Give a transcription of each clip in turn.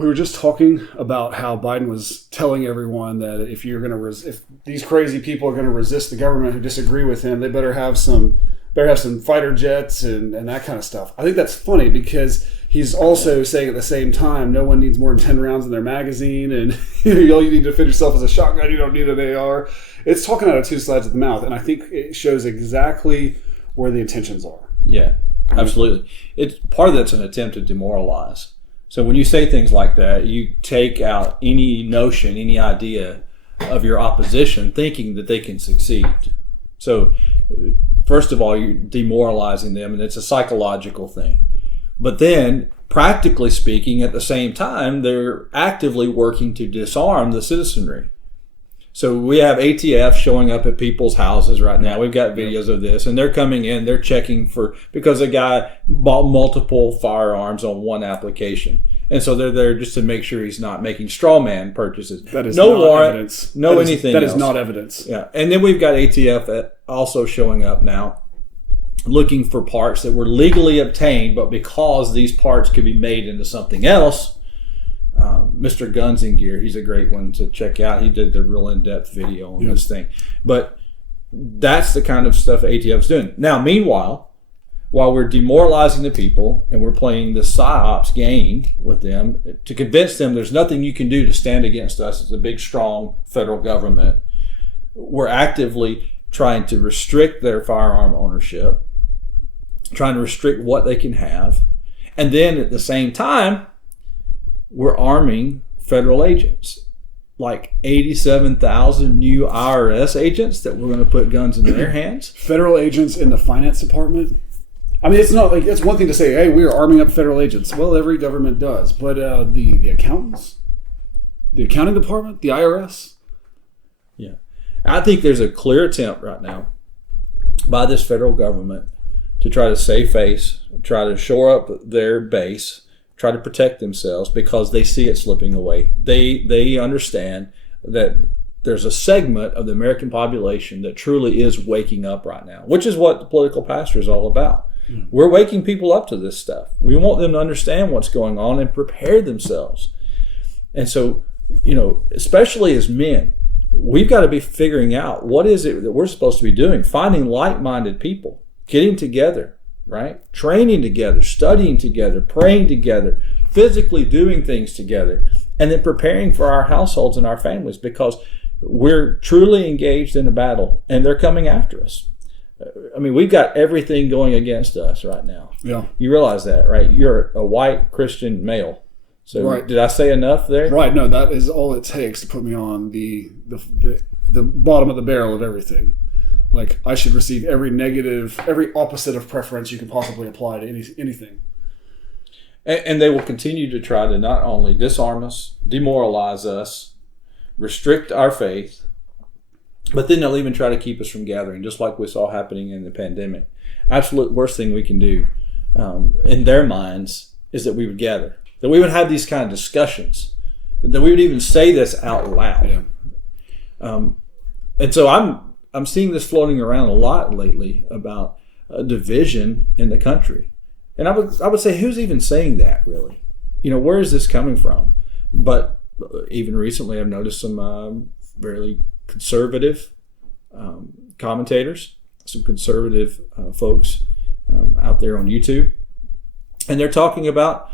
We were just talking about how Biden was telling everyone that if you're going to if these crazy people are going to resist the government who disagree with him, they better have some fighter jets and that kind of stuff. I think that's funny because he's also saying at the same time, no one needs more than 10 rounds in their magazine, and all you need to defend yourself is a shotgun. You don't need an AR. It's talking out of two sides of the mouth, and I think it shows exactly where the intentions are. Yeah, absolutely. It's part of that's an attempt to demoralize. So when you say things like that, you take out any notion, any idea of your opposition thinking that they can succeed. So first of all, you're demoralizing them, and it's a psychological thing. But then, practically speaking, at the same time, they're actively working to disarm the citizenry. So we have ATF showing up at people's houses right now. We've got videos of this, and they're coming in, they're checking because a guy bought multiple firearms on one application. And so they're there just to make sure he's not making straw man purchases. That is no not warrant, evidence. No anything That else. is not evidence. Yeah. And then we've got ATF also showing up now, looking for parts that were legally obtained, but because these parts could be made into something else, Mr. Guns and Gear, he's a great one to check out. He did the real in-depth video on this thing. But that's the kind of stuff ATF's doing. Now, meanwhile, while we're demoralizing the people and we're playing the psyops game with them to convince them there's nothing you can do to stand against us as a big, strong federal government, we're actively trying to restrict their firearm ownership, trying to restrict what they can have. And then at the same time, we're arming federal agents, like 87,000 new IRS agents that we're going to put guns in their hands. Federal agents in the finance department. I mean, it's not like it's one thing to say, hey, we are arming up federal agents. Well, every government does. But the accountants, the accounting department, the IRS. Yeah. I think there's a clear attempt right now by this federal government to try to save face, try to shore up their base, try to protect themselves because they see it slipping away. They understand that there's a segment of the American population that truly is waking up right now, which is what the political pastor is all about. Mm. We're waking people up to this stuff. We want them to understand what's going on and prepare themselves. And so, especially as men, we've got to be figuring out what is it that we're supposed to be doing, finding like-minded people, getting together, right? Training together, studying together, praying together, physically doing things together, and then preparing for our households and our families because we're truly engaged in a battle and they're coming after us. I mean, we've got everything going against us right now. Yeah. You realize that, right? You're a white Christian male. So right. Did I say enough there? Right. No, that is all it takes to put me on the bottom of the barrel of everything. Like, I should receive every negative, every opposite of preference you can possibly apply to anything. And they will continue to try to not only disarm us, demoralize us, restrict our faith, but then they'll even try to keep us from gathering, just like we saw happening in the pandemic. Absolute worst thing we can do in their minds is that we would gather, that we would have these kind of discussions, that we would even say this out loud. Yeah. And so I'm seeing this floating around a lot lately about a division in the country. And I would say, who's even saying that, really? Where is this coming from? But even recently, I've noticed some very conservative commentators, some conservative folks out there on YouTube. And they're talking about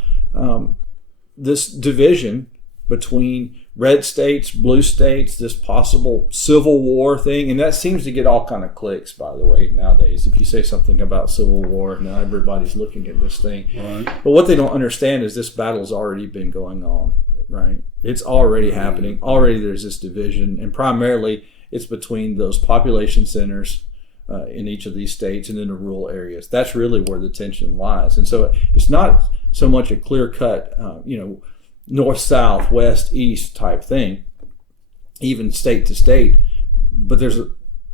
this division between red states, blue states, this possible civil war thing. And that seems to get all kind of clicks, by the way, nowadays. If you say something about civil war, now everybody's looking at this thing. Right. But what they don't understand is this battle's already been going on, right? It's already happening. Already there's this division. And primarily it's between those population centers in each of these states and in the rural areas. That's really where the tension lies. And so it's not so much a clear-cut, north, south, west, east type thing, even state to state, but there's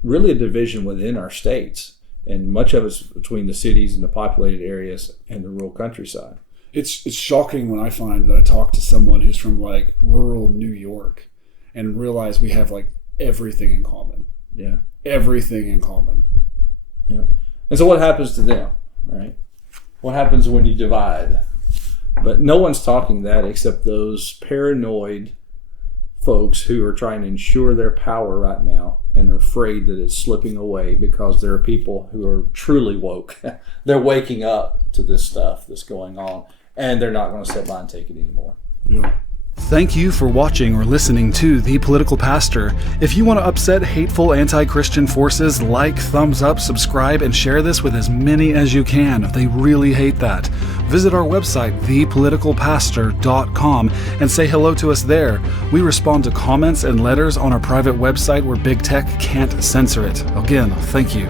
really a division within our states, and much of it's between the cities and the populated areas and the rural countryside. It's shocking when I find that I talk to someone who's from like rural New York and realize we have like everything in common. Yeah. Everything in common. Yeah. And so what happens to them, right? What happens when you divide? But no one's talking that except those paranoid folks who are trying to ensure their power right now, and they're afraid that it's slipping away because there are people who are truly woke. They're waking up to this stuff that's going on, and they're not going to sit by and take it anymore. Yeah. Thank you for watching or listening to The Political Pastor. If you want to upset hateful anti-Christian forces, like, thumbs up, subscribe, and share this with as many as you can. They really hate that. Visit our website, thepoliticalpastor.com, and say hello to us there. We respond to comments and letters on our private website where big tech can't censor it. Again, thank you.